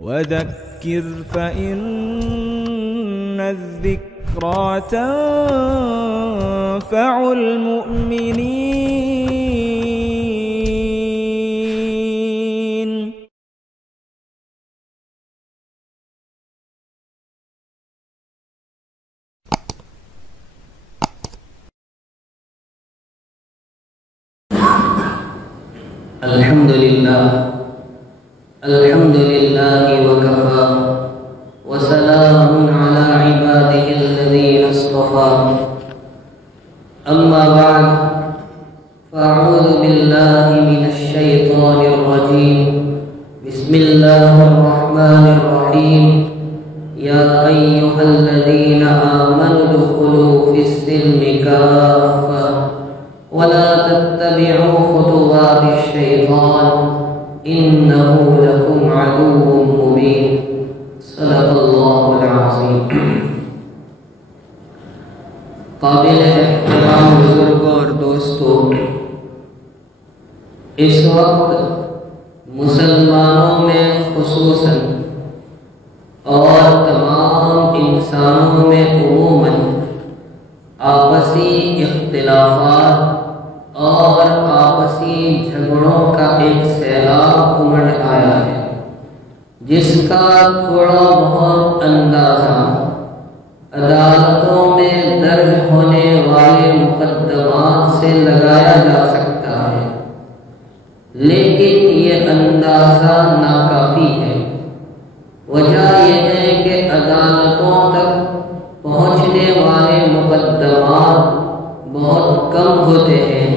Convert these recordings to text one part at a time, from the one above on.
وذكر فإن الذكرى تنفع المؤمنين. الحمد لله وكفى وسلام على عباده الذين اصطفى. أما بعد فأعوذ بالله من الشيطان الرجيم. بسم الله الرحمن الرحيم. يا أيها الذين آمنوا ادخلوا في السلم كافة ولا تتبعوا خطوات الشيطان إنه لكم عدو مبين. صدق اللہ العظیم. قابل احترام بزرگوں اور دوستوں، اس وقت مسلمانوں میں خصوصاً اور تمام انسانوں میں عموماً آپسی اختلافات اور آپسی جھگڑوں کا ایک سیلاب امڑ آیا ہے، جس کا تھوڑا بہت اندازہ عدالتوں میں درج ہونے والے مقدمات سے لگایا جا سکتا ہے، لیکن یہ اندازہ ناکافی ہے۔ وجہ یہ ہے کہ عدالتوں تک پہنچنے والے مقدمات بہت کم ہوتے ہیں،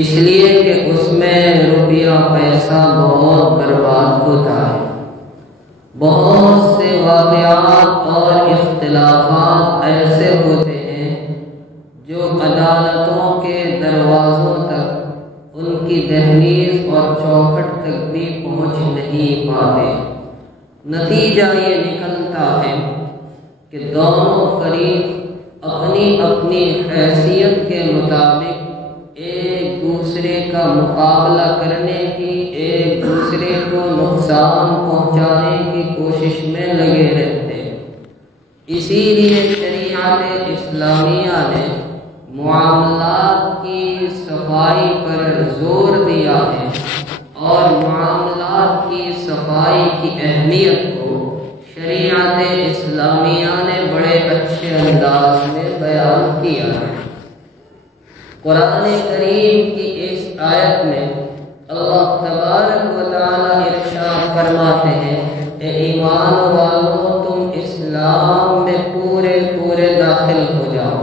اس لیے کہ اس میں روپیہ پیسہ بہت برباد ہوتا ہے۔ بہت سے واقعات اور اختلافات ایسے ہوتے ہیں جو عدالتوں کے دروازوں تک، ان کی دہلیز اور چوکھٹ تک بھی پہنچ نہیں پاتے۔ نتیجہ یہ نکلتا ہے کہ دونوں فریق اپنی اپنی حیثیت کے مطابق ایک دوسرے کا مقابلہ کرنے کی، ایک دوسرے کو نقصان پہنچانے کی کوشش میں لگے رہتے ہیں۔ اسی لیے شریعت اسلامیہ نے معاملات کی صفائی پر زور دیا ہے اور معاملات کی صفائی کی اہمیت کو شریعت اسلامیہ نے بڑے اچھے انداز میں بیان کیا ہے۔ قرآن کریم کی اس آیت میں اللہ تبارک و تعالی ارشاد فرماتے ہیں، اے ایمان والو تم اسلام میں پورے داخل ہو جاؤ۔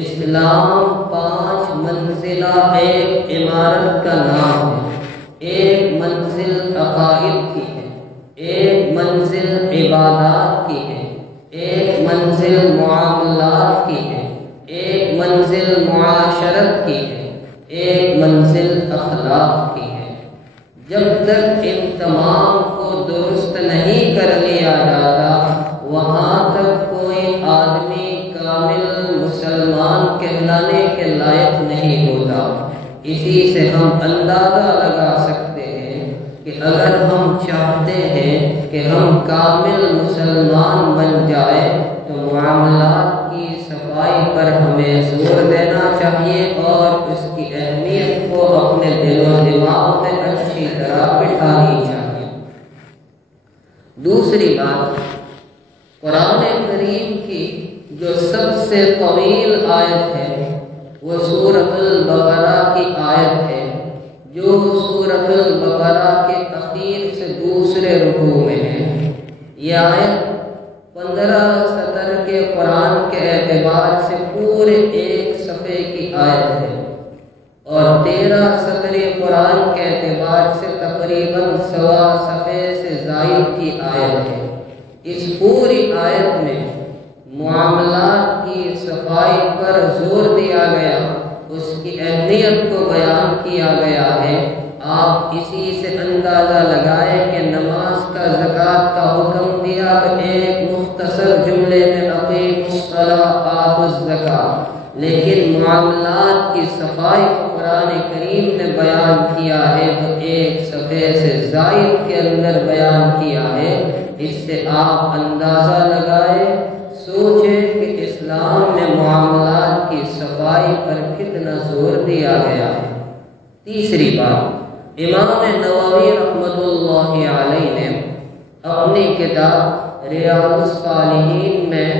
اسلام 5 منزلہ ایک عمارت کا نام ہے۔ ایک منزل عقائد کی ہے، ایک منزل عبادات کی ہے، ایک منزل معاملات کی ہے، ایک منزل معاشرت کی ہے، ایک منزل اخلاق کی ہے۔ جب تک ان تمام کو درست نہیں کر لیا جاتا، وہاں تک کوئی آدمی کامل مسلمان کہلانے کے لائق نہیں ہوتا۔ اسی سے ہم اندازہ لگا سکتے ہیں کہ اگر ہم چاہتے ہیں کہ ہم کامل مسلمان بن جائے تو معاملات کی صفائی پر ہمیں زور دینا چاہیے اور اس کی اہمیت کو اپنے دل و دماغ میں اچھی طرح بٹھانی چاہیے۔ دوسری بات، قرآن کریم کی جو سب سے طویل آیت ہے وہ سورۃ البقرہ کی آیت ہے، جو سورۃ البقرہ کے اخیر سے دوسرے رکوع میں ہے۔ یہ آیت 15 سطر کے قرآن کے اعتبار سے پورے ایک صفحے کی آیت ہے اور 13 سطر قرآن کے اعتبار سے تقریباً 1.25 صفحے سے زائد کی آیت ہے۔ اس پوری آیت میں معاملات کی صفائی پر زور دیا گیا، اس کی اہمیت کو بیان کیا گیا ہے۔ آپ اسی سے اندازہ لگائیں کہ نماز کا، زکوٰۃ کا حکم دیا تو ایک مختصر جملے میں اقیموا الصلاۃ وآتوا الزکاۃ، لیکن معاملات کی صفائی کو قرآن کریم نے بیان کیا ہے تو ایک صفحے سے زائد کے اندر بیان کیا ہے، اس سے آپ اندازہ لگائے، سوچیں کہ اسلام میں معاملات کی صفائی پر کتنا زور دیا گیا ہے۔ تیسری بات، امام نووی رحمۃ اللہ علیہ نے اپنی کتاب ریاض الصالحین میں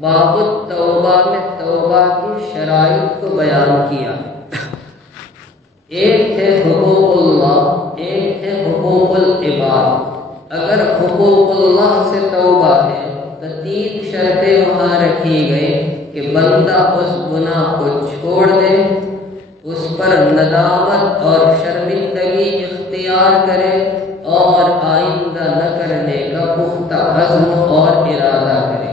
باب التوبہ میں توبہ کی شرائط کو بیان کیا۔ ایک ہے حقوق اللہ، ایک ہے حقوق العباد۔ اگر حقوق اللہ سے توبہ ہے تو 3 شرطیں وہاں رکھی گئی کہ بندہ اس گناہ کو چھوڑ دے، اس پر ندامت اور شرمندگی اختیار کرے اور آئندہ نہ کرنے کا پختہ عزم اور ارادہ کرے۔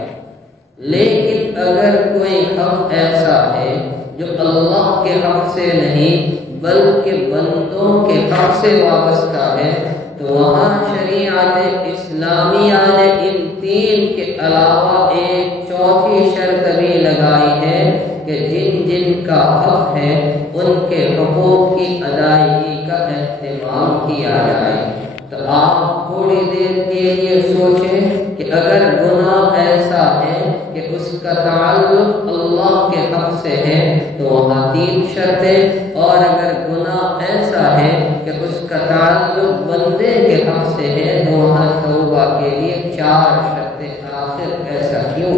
لیکن اگر کوئی حق ایسا ہے جو اللہ کے حق سے نہیں بلکہ بندوں کے حق سے وابستہ ہے تو وہاں شریعت اسلامیہ نے ان 3 کے علاوہ ایک چوتھی شرط بھی لگائی ہے کہ جن جن کا حق ہے ان کے حقوق کی ادائیگی کا اہتمام کیا جائے۔ تو آپ تھوڑی دیر کے لیے سوچیں کہ اگر گناہ ایسا ہے کہ اس کا تعلق اللہ کے حق سے ہے تو وہاں 3 شرطیں، اور اگر گناہ ایسا ہے کہ اس کا تعلق بندے کے حق سے ہے تو وہاں توبہ کے لیے 4 شرطیں۔ آخر ایسا کیوں؟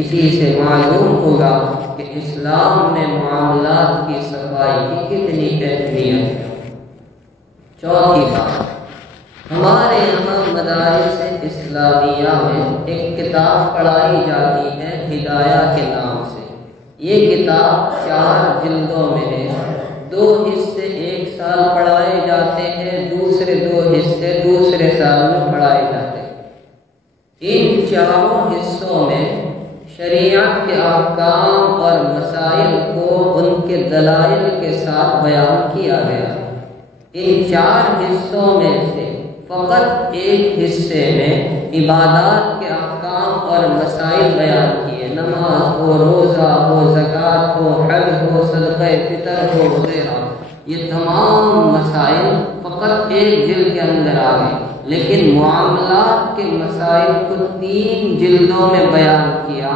اسی سے معلوم ہوگا کہ اسلام میں معاملات کی صفائی کی کتنی اہمیت ہے۔ چوتھی بات، ہمارے یہاں مدارس اسلامیہ میں ایک کتاب پڑھائی جاتی ہے ہدایہ کے نام سے۔ یہ کتاب 4 جلدوں میں ہے، 2 حصے 1 سال پڑھائے جاتے ہیں، دوسرے 2 حصے دوسرے سال میں پڑھائے جاتے ہیں۔ ان 4 حصوں میں شریعت کے احکام اور مسائل کو ان کے دلائل کے ساتھ بیان کیا گیا۔ ان 4 حصوں میں سے فقط ایک حصے میں عبادات کے احکام اور مسائل بیان کیے، نماز ہو، روزہ ہو، زکوٰۃ ہو، حج ہو، صدقہ فطر ہو وغیرہ۔ یہ تمام مسائل فقط ایک جلد کے اندر آ گئے، لیکن معاملات کے مسائل کو 3 جلدوں میں بیان کیا۔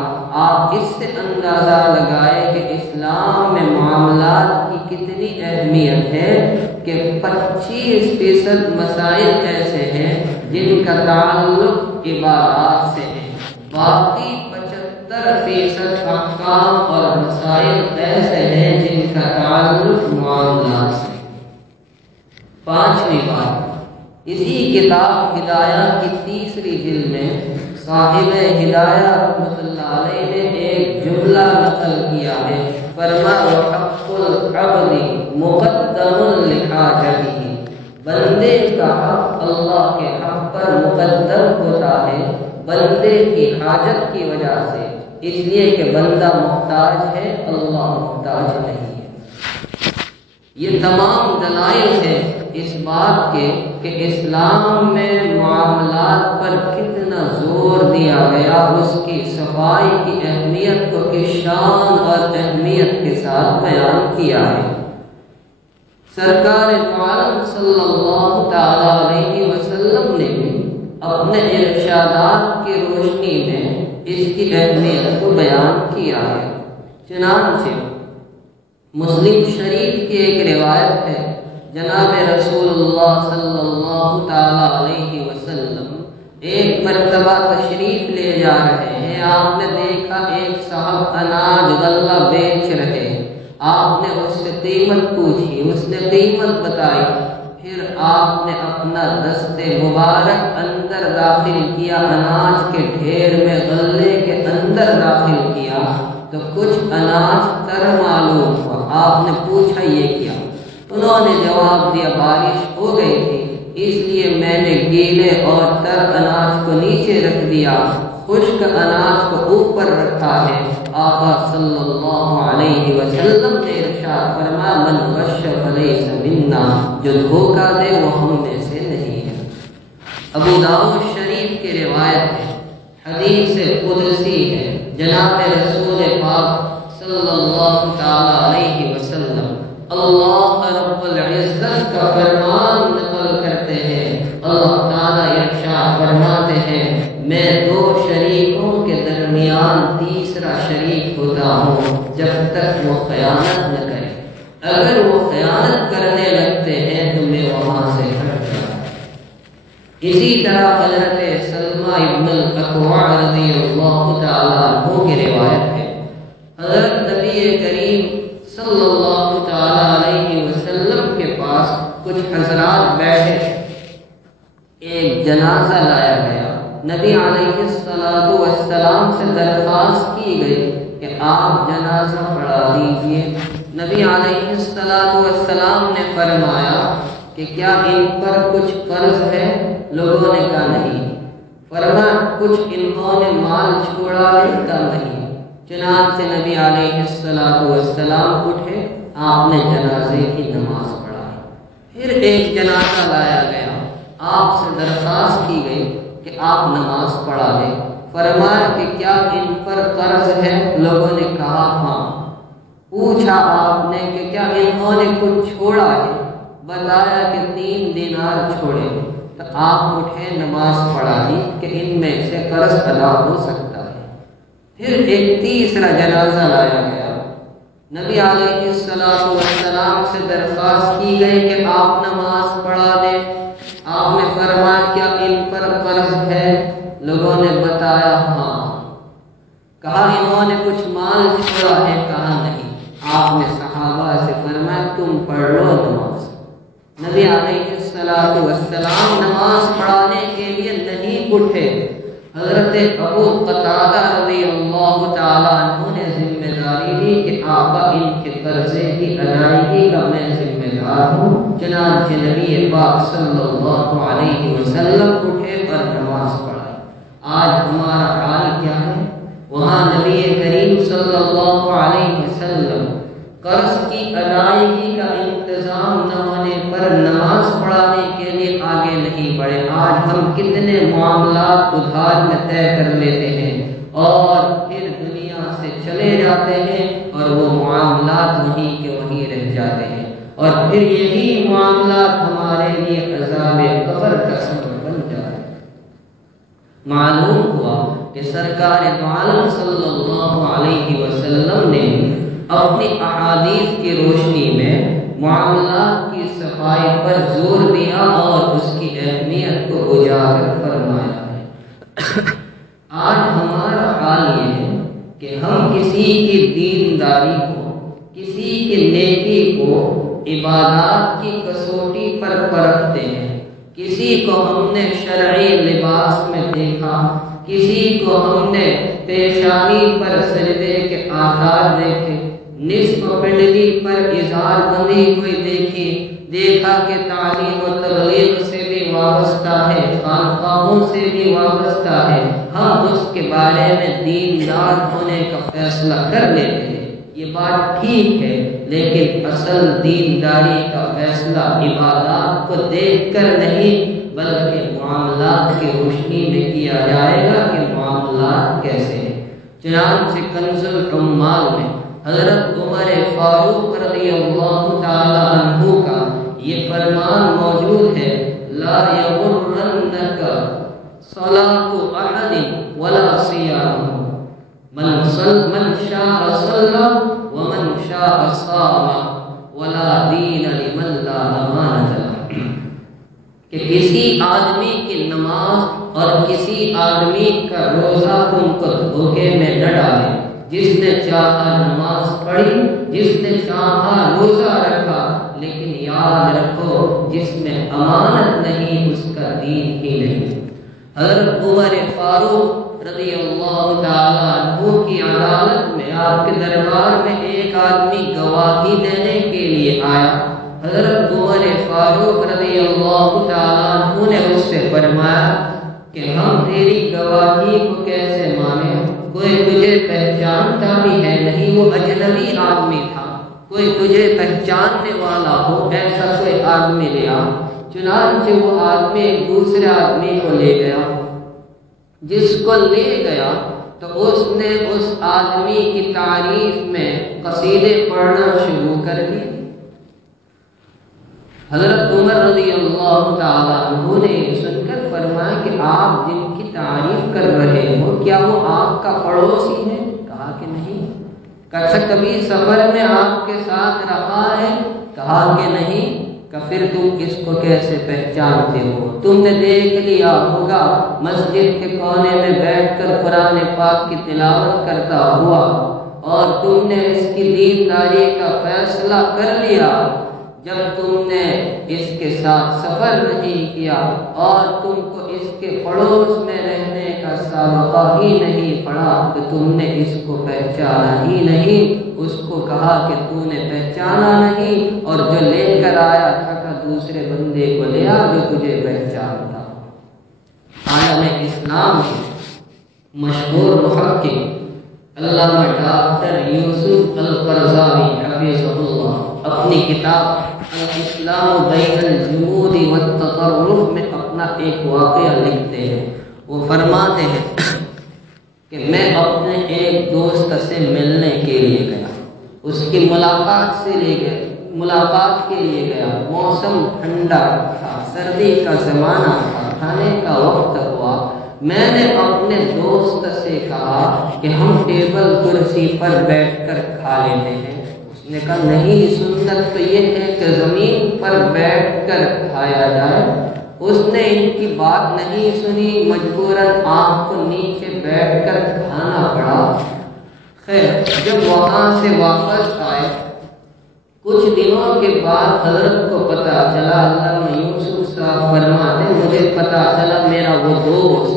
آپ اس سے اندازہ لگائے کہ اسلام میں معاملات کی کتنی اہمیت ہے کہ 25% مسائل ایسے ہیں جن کا تعلق عبادات سے ہے، باقی 75% احکام اور مسائل ایسے ہیں جن کا تعلق معاملات سے۔ 5ویں بات، اسی کتاب ہدایہ کی 3ری جلد میں صاحب ہدایہ رحمۃ اللہ علیہ نے ایک جملہ نقل کیا ہے، فرمایا وحق العبد مقدم لحاجتہ، بندے کا حق اللہ کے حق پر مقدم ہوتا ہے بندے کی حاجت کی وجہ سے، اس لیے کہ بندہ محتاج ہے، اللہ محتاج نہیں ہے۔ یہ تمام دلائل ہیں اس بات کے کہ اسلام میں معاملات پر کتنا زور دیا گیا، اس کی صفائی کی اہمیت کو کس شان اور اہمیت کے ساتھ بیان کیا ہے۔ سرکار عالم صلی اللہ تعالی علیہ وسلم نے بھی اپنے ارشادات کی روشنی میں اس کی اہمیت کو بیان کیا ہے۔ چنانچہ مسلم شریف کی ایک روایت ہے، جناب رسول اللہ صلی اللہ تعالی علیہ وسلم ایک مرتبہ تشریف لے جا رہے ہیں، آپ نے دیکھا ایک صاحب اناج غلہ بیچ رہے ہیں، آپ نے اس سے قیمت پوچھی، اس نے قیمت بتائی، پھر آپ نے اپنا دست مبارک اندر داخل کیا، اناج کے ڈھیر میں غلے کے اندر داخل کیا تو کچھ اناج تر معلوم ہوا۔ آپ نے پوچھا یہ کیا؟ انہوں نے جواب دیا بارش ہو گئی تھی اس لیے میں نے گیلے اور تر اناج کو نیچے رکھ دیا، خشک اناج کو اوپر رکھا ہے۔ آقا صلی اللہ علیہ وسلم نے ارشاد فرمایا من غش فلیس منا، جو دھوکہ دے وہ ہم میں سے نہیں ہے۔ ابو داؤد شریف کی روایت ہے، حدیث قدسی ہے، جناب رسول پاک صلی اللہ تعالی علیہ وسلم اللہ رب العزت کا فرمان نقل کرتے ہیں آپ فرماتے ہیں میں دو شریکوں کے درمیان تیسرا شریک ہوتا ہوں جب تک وہ خیانت نہ کرے، اگر وہ خیانت کرنے لگتے ہیں تو میں وہاں سے ہٹ جاتا ہوں۔ اسی طرح حضرت سلمہ ابن الاکوع رضی اللہ تعالیٰ عنہ کی روایت ہے، حضرت نبی کریم صلی اللہ تعالیٰ علیہ وسلم کے پاس کچھ حضرات بیٹھے، ایک جنازہ لایا گیا، نبی علیہ السلام سے درخواست کی گئی کہ آپ جنازہ پڑھا دیجئے۔ نبی علیہ السلام نے فرمایا کہ کیا ان پر کچھ قرض ہے؟ لوگوں نے کہا نہیں۔ فرمایا کچھ انہوں نے مال چھوڑا ہے؟ کہا نہیں۔ چنانچہ نبی علیہ السلام اٹھے، آپ نے جنازے کی نماز پڑھائی۔ پھر ایک جنازہ لایا گیا، آپ سے درخواست کی گئی کہ آپ نماز پڑھا دیں۔ فرمایا کہ کیا ان پر قرض ہے؟ لوگوں نے کہا ہاں۔ پوچھا آپ نے کہ کیا انہوں نے کچھ چھوڑا ہے؟ بتایا کہ 3 دینار چھوڑے۔ تو آپ اٹھے، نماز پڑھا دی کہ ان میں سے قرض ادا ہو سکتا ہے۔ پھر ایک تیسرا جنازہ لایا گیا، نبی علیہ السلام سے درخواست کی گئی کہ آپ نماز پڑھا دیں۔ آپ نے فرمایا کیا ان پر قرض ہے؟ لوگوں نے بتایا ہاں۔ کہا انہوں نے کچھ مال چھوڑا ہے؟ کہا نہیں۔ آپ نے صحابہ سے فرمایا تم پڑھ لو نماز۔ نبی علیہ السلام نماز پڑھانے کے لیے نہیں اٹھے۔ حضرت ابو قتادہ رضی اللہ تعالیٰ عنہ نے ذمہ داری لی کہ آقا ان کے قرضے کی ادائیگی کا میں ذمہ دار ہوں۔ چنانچہ نبی پاک صلی اللہ علیہ وسلم اٹھے اور نماز پڑھائی۔ آج ہمارا حال کیا ہے؟ وہاں نبی کریم صلی اللہ علیہ وسلم قرض کی ادائیگی کا انتظام نہ ہونے پر نماز پڑھانے کے لیے آگے نہیں بڑھے۔ آج ہم کتنے معاملات ادھار میں طے کر لیتے ہیں اور پھر دنیا سے چلے جاتے ہیں اور وہ معاملات وہیں کے وہیں رہ جاتے ہیں، اور پھر یہی معاملات ہمارے لیے عذاب قبر کا سبب بن جاتے ہیں۔ معلوم ہوا کہ سرکار دو عالم صلی اللہ علیہ وسلم نے اپنی احادیث کی روشنی میں معاملات کی صفائی پر زور دیا اور اس کی اہمیت کو اجاگر فرمایا ہے۔ آج ہمارا حال یہ ہے کہ ہم کسی کی دینداری کو، کسی کی نیکی کو عبادات کی کسوٹی پر پرکھتے ہیں۔ کسی کو ہم نے شرعی لباس میں دیکھا، کسی کو ہم نے پیشانی پر سجدے کے آثار دیکھے، نصف پنڈلی پر اظہار بندی ہوئی دیکھی، دیکھا کہ تعلیم و تبلیغ سے بھی وابستہ ہے، خانقاہوں سے بھی وابستہ ہے، ہم اس کے بارے میں دیندار ہونے کا فیصلہ کر لیتے ہیں۔ یہ بات ٹھیک ہے، لیکن اصل دینداری کا فیصلہ عبادات کو دیکھ کر نہیں بلکہ معاملات کی روشنی میں کیا جائے گا کہ معاملات کیسے ہیں۔ چنانچہ کنز العمال میں حضرت عمر فاروق رضی اللہ تعالی عنہ کا یہ فرمان موجود ہے، لا یغرنک صلاۃ احد ولا صیام من شاء صلى ومن شاء صام ولا دین لمن لا امانۃ له، کہ کسی آدمی کی نماز اور کسی آدمی کا روزہ تم کو دھوکے میں نہ ڈالے۔ جس نے چاہا نماز پڑھی، جس نے چاہا روزہ رکھا، لیکن یاد رکھو جس میں امانت نہیں اس کا دین ہی نہیں۔ حضرت عمر فاروق رضی اللہ تعالیٰ عنہ کی عدالت میں، آپ کے دربار میں ایک آدمی گواہی دینے کے لیے آیا۔ حضرت عمر فاروق رضی اللہ تعالیٰ عنہ نے اس سے فرمایا کہ ہم تیری گواہی کو کیسے مانیں؟ کوئی تجھے پہچانتا بھی ہے نہیں، وہ اجنبی آدمی تھا، کوئی تجھے پہچاننے والا ہو ایسا کوئی آدمی لیا۔ چنانچہ وہ آدمی ایک دوسرے آدمی کو لے گیا، جس کو لے گیا تو اس نے اس آدمی کی تعریف میں قصیدے پڑھنا شروع کر دیے۔ حضرت عمر رضی اللہ تعالیٰ عنہ نے سن کر فرمایا کہ آپ جن کی تعریف کر رہے ہو کیا وہ آپ کا پڑوسی ہے؟ کہا کہ نہیں۔ اچھا کبھی سفر میں آپ کے ساتھ رہا ہے؟ کہا کہ نہیں۔ کہ پھر تم اس کو کیسے پہچانتے ہو؟ تم نے دیکھ لیا ہوگا مسجد کے کونے میں بیٹھ کر قرآن پاک کی تلاوت کرتا ہوا، اور تم نے اس کی دینداری کا فیصلہ کر لیا جب تم نے اس کے ساتھ سفر نہیں کیا اور تم کو اس کے پڑوس میں رہنے کا سابقہ ہی نہیں پڑا، کہ تم نے اس کو پہچانا ہی نہیں۔ اس کو کہا کہ تو نے پہچانا نہیں، اور جو لے کر آیا تھا کہ دوسرے بندے کو لے آ جو تجھے پہچانتا۔ عالم اسلام کے مشہور محقق علامہ ڈاکٹر یوسف القرضاوی حفظہ اللہ اپنی کتاب الاسلام بین الجمود والتطرف میں اپنا ایک واقعہ لکھتے ہیں۔ وہ فرماتے ہیں کہ میں اپنے ایک دوست سے ملنے کے لیے گیا، اس کی ملاقات کے لیے گیا۔ موسم ٹھنڈا تھا، سردی کا زمانہ تھا، کھانے کا وقت ہوا۔ میں نے اپنے دوست سے کہا کہ ہم ٹیبل کرسی پر بیٹھ کر کھا لیتے ہیں۔ اس نے کہا نہیں، سنت تو یہ ہے کہ زمین پر بیٹھ کر کھایا جائے۔ اس نے ان کی بات نہیں سنی، مجبوراً آنکھ کو نیچے بیٹھ کر کھانا پڑا۔ خیر جب وہاں سے واپس آئے کچھ دنوں کے بعد حضرت کو پتہ چلا، علامہ یوسف صاحب فرماتے مجھے پتہ چلا میرا وہ دوست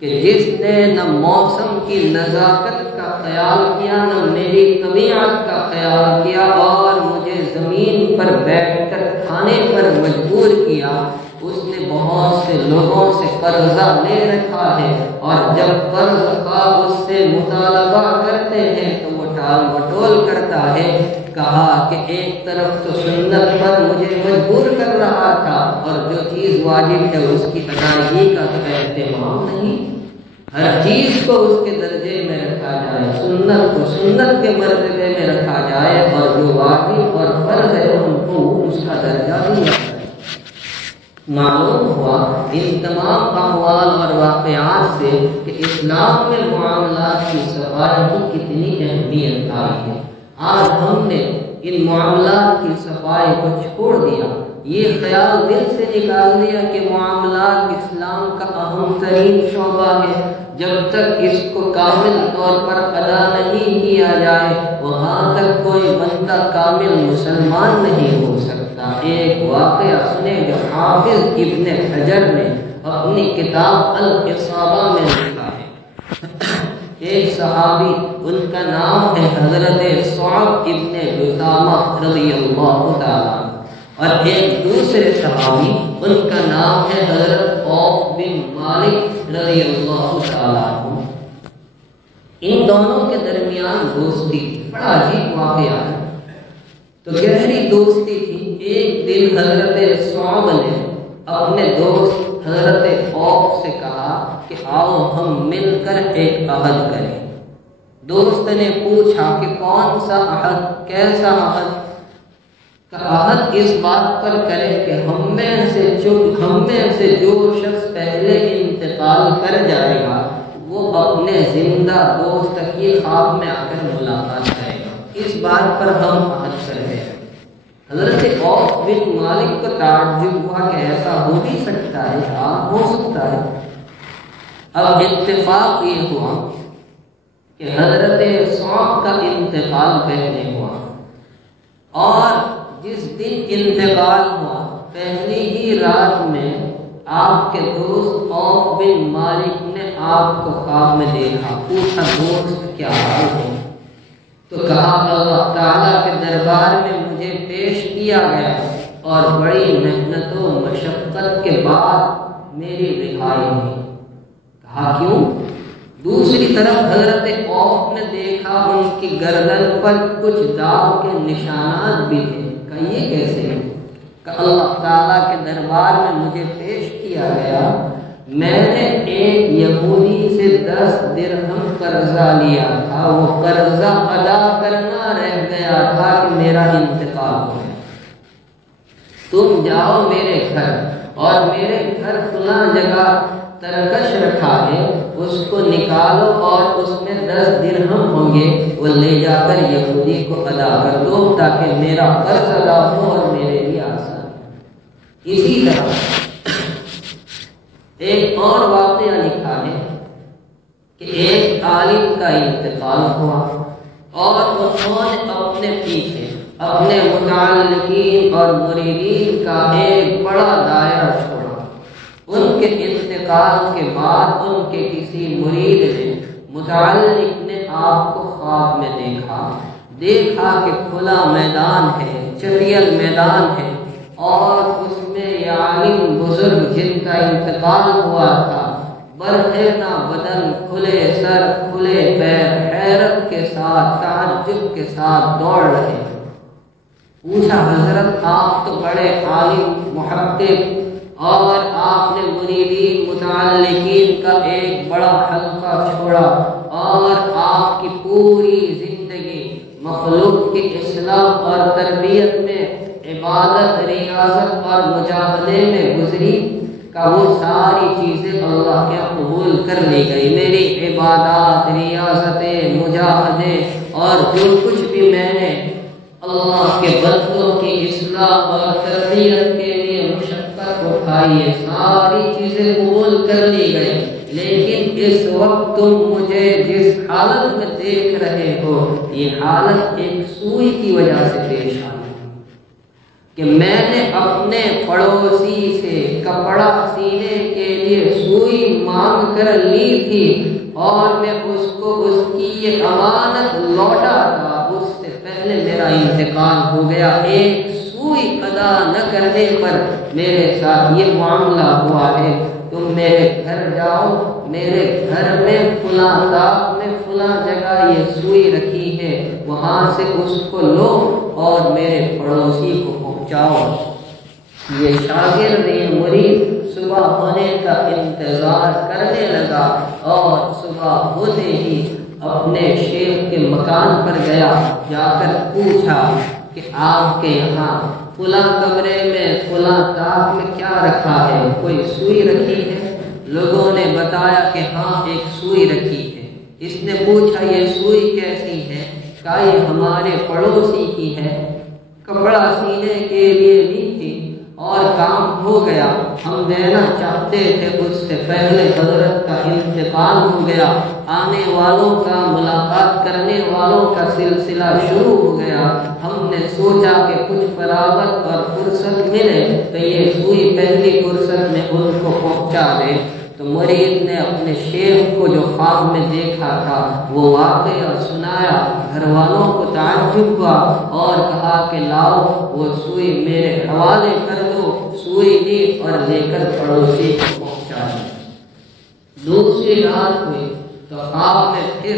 کہ جس نے نہ موسم کی نزاکت کا خیال کیا نہ میری طبیعت کا خیال کیا اور مجھے زمین پر بیٹھ کر کھانے پر مجبور کیا، اس نے بہت سے لوگوں سے قرضہ لے رکھا ہے، اور جب قرض خواہ اس سے مطالبہ کرتے ہیں تو وہ ٹال مٹول کرتا ہے۔ کہا کہ ایک طرف تو سنت پر مجھے مجبور کر رہا تھا، اور جو چیز واجب ہے اس کی ادائیگی کا تو اہتمام نہیں۔ ہر چیز کو اس کے درجے میں رکھا جائے، سنت کو سنت کے مرتبے میں رکھا جائے، اور جو واجب اور فرض ہے ان کو اس کا درجہ دیا جائے۔ معلوم ہوا ان تمام احوال اور واقعات سے کہ اسلام میں معاملات کی صفائی کی کتنی اہمیت آئی ہے۔ آج ہم نے ان معاملات کی صفائی کو چھوڑ دیا، یہ خیال دل سے نکال دیا کہ معاملات اسلام کا اہم ترین شعبہ ہے، جب تک اس کو کامل طور پر ادا نہیں کیا جائے وہاں تک کوئی بندہ کامل مسلمان نہیں ہو سکتا۔ ایک واقعہ سنے جو حافظ ابن حجر نے اپنی کتاب الاصابہ میں لکھا ہے۔ ایک صحابی ان کا نام ہے حضرت صعب ابن جثامہ رضی اللہ تعالیٰ، اور ایک دوسرے صحابی ان کا نام ہے حضرت عوف بن مالک رضی اللہ تعالیٰ عنہ۔ ان دونوں کے درمیان دوستی بڑا عجیب واقعہ ہے۔ تو گہری دوستی تھی۔ ایک دن حضرت صعب نے اپنے دوست حضرت عوف سے کہا کہ آؤ ہم مل کر ایک عہد کریں۔ دوست نے پوچھا کہ کون سا عہد، کیسا عہد؟ عہد اس بات پر کرے کہ ہم میں سے جو شخص پہلے انتقال کر جائے گا وہ اپنے زندہ دوست کی خواب میں آ کر ملاقات کرے گا، اس بات پر ہم عہد کر رہے ہیں۔ حضرت عوف بن مالک کو تعجب ہوا کہ ایسا ہو بھی سکتا ہے، ہاں ہو سکتا ہے۔ اب اتفاق یہ ہوا کہ حضرت صعب کا انتقال پہلے ہوا، اور جس دن انتقال ہوا پہلی ہی رات میں آپ کے دوست عوف بن مالک نے آپ کو خواب میں دیکھا۔ پوچھا دوست کیا حال ہے؟ تو کہا اللہ تعالیٰ کے دربار میں مجھے پیش کیا گیا اور بڑی محنت و مشقت کے بعد میری رہائی ہوئی۔ کہا کیوں؟ دوسری طرف حضرت عوف نے دیکھا ان کی گردن پر کچھ داغ کے نشانات بھی تھے۔ کہ یہ کیسے ہے؟ کہ اللہ تعالیٰ کے دربار میں مجھے پیش کیا گیا، میں نے ایک یہودی سے 10 درہم قرضہ لیا تھا، وہ قرضہ ادا کرنا رہ گیا تھا کہ میرا انتقال ہو گیا۔ تم جاؤ میرے گھر اور میرے گھر فلاں جگہ ترکش رکھا ہے، اس کو نکالو اور اس میں 10 درہم ہوں گے، وہ لے جا کر یہودی کو ادا کر دو تاکہ میرا قرض ادا ہو اور میرے لیے آسان۔ اسی طرح ایک اور واقعہ لکھا ہے کہ ایک عالم کا انتقال ہوا اور انہوں نے اپنے پیچھے اپنے متعلقین اور مریدین کا ایک بڑا دائرہ چھوڑا۔ ان کے انتقال کے بعد ان کے کسی مرید نے، متعلق نے آپ کو خواب میں دیکھا کہ کھلا میدان ہے، چٹیل میدان ہے، اور اس میں یہ عالم بزرگ جن کا انتقال ہوا تھا برہنہ بدن، کھلے سر، کھلے پیر، حیرت کے ساتھ، تعجب کے ساتھ دوڑ رہے ہیں۔ پوچھا حضرت آپ تو بڑے عالم محقق اور آپ نے مریدین متعلقین کا ایک بڑا حلقہ چھوڑا اور آپ کی پوری زندگی مخلوق کی اصلاح اور تربیت میں، عبادت، ریاضت اور مجاہدے میں گزری، کہ وہ ساری چیزیں اللہ کے قبول کر لی گئی۔ میری عبادات، ریاضتیں، مجاہدے اور جو کچھ بھی میں نے اللہ کے بندوں کی اصلاح اور تربیت کے لیے مشقت اٹھائی ہے، ساری چیزیں قبول کر لی گئی، لیکن اس وقت تم مجھے جس حالت میں دیکھ رہے ہو، یہ حالت ایک سوئی کی وجہ سے پیش آئی کہ میں نے اپنے پڑوسی سے کپڑا سینے کے لیے سوئی مانگ کر لی تھی اور میں اس کو اس کی یہ امانت لوٹا تھا، اس سے پہلے میرا انتقال ہو گیا۔ ایک سوئی ادا نہ کرنے پر میرے ساتھ یہ معاملہ ہوا ہے۔ تم میرے گھر جاؤ، میرے گھر میں فلاں طاق میں فلاں جگہ یہ سوئی رکھی ہے، وہاں سے اس کو لو اور میرے پڑوسی کو پہنچاؤ۔ یہ شاگرد، یہ مرید صبح ہونے کا انتظار کرنے لگا اور صبح ہوتے ہی اپنے شیخ کے مکان پر گیا، جا کر پوچھا کہ آپ کے یہاں فلاں کمرے میں فلاں طاق میں کیا رکھا ہے، کوئی سوئی رکھی ہے؟ لوگوں نے بتایا کہ ہاں ایک سوئی رکھی ہے۔ اس نے پوچھا یہ سوئی کیسی ہے؟ کہا یہ ہمارے پڑوسی کی ہے، کپڑا سینے کے لیے لی تھی اور کام ہو گیا، ہم دینا چاہتے تھے، اس سے پہلے حضرت کا انتقال ہو گیا، آنے والوں کا، ملاقات کرنے والوں کا سلسلہ شروع ہو گیا، ہم نے سوچا کہ کچھ فراغت اور فرصت ملے تو یہ سوئی پہلی فرصت میں ان کو پہنچا دے۔ تو مرید نے اپنے شیخ کو جو خواب میں دیکھا تھا وہ واقعہ سنایا، گھر والوں کو تعجب ہوا اور کہا کہ لاؤ وہ سوئی میرے حوالے کر دو۔ سوئی لی اور لے کر پڑوسی کو پہنچا دی۔ دوسری رات ہوئی تو خواب میں پھر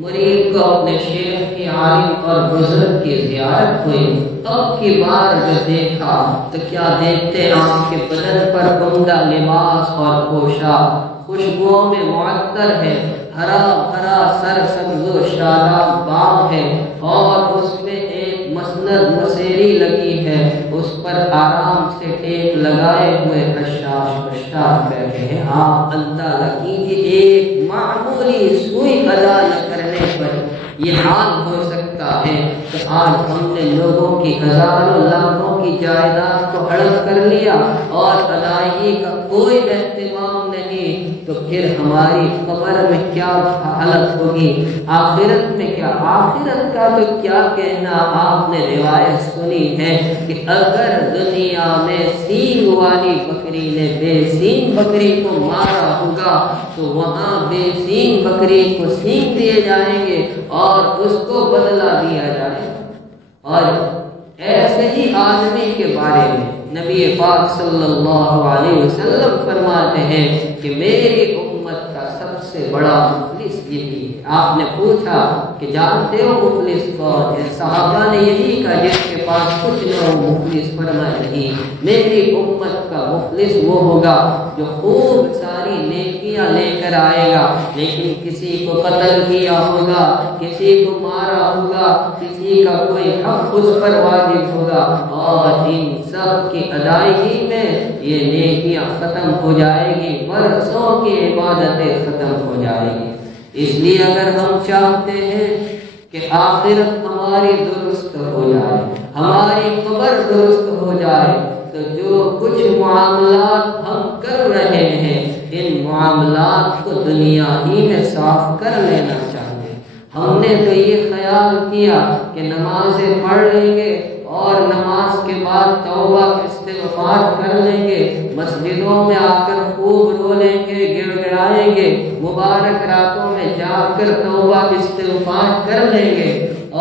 مرید کو اپنے شیخ کی عالم اور بزرگ کی زیارت ہوئی۔ اب کی بار جو دیکھا تو کیا دیکھتے، آپ کے بدن پر عمدہ لباس اور پوشاک خوشبوؤں میں معطر ہے، ہرا بھرا سرسبز و شاداب باغ ہے اور اس میں ایک مسند مسیری لگی ہے، اس پر آرام سے ٹیک لگائے ہوئے حشاش بشاش بیٹھے ہیں۔ آپ اندازہ کیجیے ایک معمولی سوئی ادا نہ کرنے پر یہ حال ہو سکتا ہے، تو آج ہم نے لوگوں کی ہزاروں لاکھوں کی جائیداد کو ہڑپ کر لیا اور ادائیگی کا کوئی اہتمام نہیں، تو پھر ہماری قبر میں کیا حالت ہوگی، آخرت میں کیا؟ آخرت کا تو کیا کہنا، آپ نے روایت سنی ہے کہ اگر دنیا میں سینگ والی بکری نے بے سینگ بکری کو مارا ہوگا تو وہاں بے سینگ بکری کو سینگ دیے جائیں گے اور اس کو بدلہ دیا جائے گا۔ اور ایسے ہی آدمی کے بارے میں نبی پاک صلی اللہ علیہ وسلم فرماتے ہیں کہ میری امت کا سب سے بڑا مفلس یہی ہے۔ آپ نے پوچھا کہ جانتے ہو مفلس کون ہے؟ صحابہ نے یہی کہا جس کے پاس کچھ نہ ہو مفلس، فرمایا نہیں، میری امت کا مفلس وہ ہوگا جو خوب ساری نیکیاں لے کر آئے گا لیکن کسی کو قتل کیا ہوگا، کسی کو مارا ہوگا، کسی کا کوئی حق اس پر واجب ہوگا، اور ان سب کی ادائیگی میں یہ نیکیاں ختم ہو جائے گی، برسوں کی عبادتیں ختم ہو جائے گی۔ اس لیے اگر ہم چاہتے ہیں کہ آخرت ہماری درست ہو جائے، ہماری قبر درست ہو جائے، تو جو کچھ معاملات ہم کر رہے ہیں ان معاملات کو دنیا ہی میں صاف کر لینا چاہیے۔ ہم نے تو یہ خیال کیا کہ نمازیں پڑھ لیں گے اور نماز کے بعد توبہ استغفار کر لیں گے، مسجدوں میں آ کر خوب رو لیں گے، گڑ گڑائیں گے، مبارک راتوں میں جا کر توبہ استغفار کر لیں گے،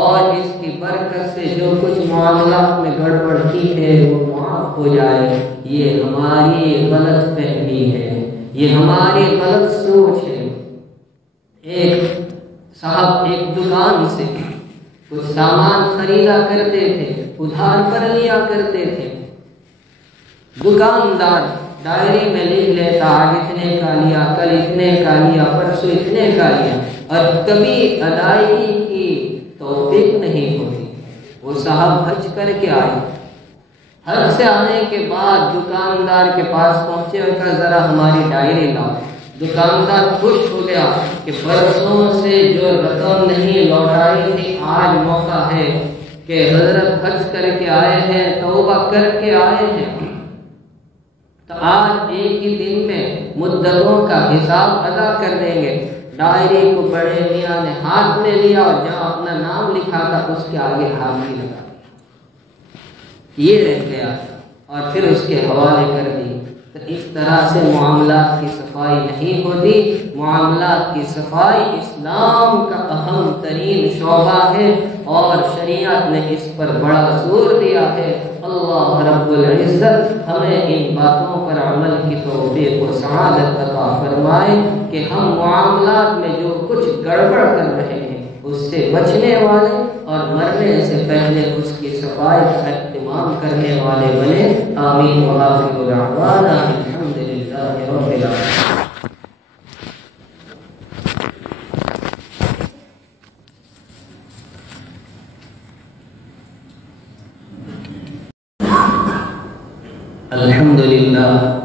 اور اس کی برکت سے جو کچھ معاملات میں گڑبڑ کی ہے وہ معاف ہو جائے۔ یہ ہماری غلط فہمی ہے، یہ ہماری غلط سوچ ہے۔ ایک صاحب ایک دکان سے کچھ سامان خریدا کرتے تھے، ادھار پر لیا کرتے تھے۔ دکاندار ڈائری میں لکھ لیتا، آج اتنے کا لیا، کل اتنے کا لیا، پرسوں اتنے کا لیا، اور کبھی ادائیگی کی توفیق نہیں ہوتی۔ وہ صاحب حج کر کے آئے، حج سے آنے کے بعد دکاندار کے پاس پہنچے اور کہا ذرا ہماری ڈائری لاؤ۔ دکاندار خوش ہو گیا کہ برسوں سے جو رقم نہیں لوٹائی تھی آج موقع ہے کہ حضرت حج کر کے آئے ہیں، توبہ کر کے آئے ہیں، تو آج ایک ہی دن میں مدتوں کا حساب ادا کر دیں گے۔ ڈائری کو بڑے میاں نے ہاتھ میں لیا اور جہاں اپنا نام لکھا تھا اس کے آگے حامی لگا دیا، یہ رہ گیا اور پھر اس کے حوالے کر دی۔ تو اس طرح سے معاملات کی صفائی نہیں ہوتی۔ معاملات کی صفائی اسلام کا اہم ترین شعبہ ہے اور شریعت نے اس پر بڑا زور دیا ہے۔ اللہ رب العزت ہمیں ان باتوں پر عمل کی توفیق و سعادت عطا فرمائے کہ ہم معاملات میں جو کچھ گڑبڑ کر رہے ہیں اس سے بچنے والے اور مرنے سے پہلے اس کی صفائی کا اہتمام کرنے والے بنے۔ آمین وآخر دعوانا الحمد للہ رب العالمین۔ الحمد للہ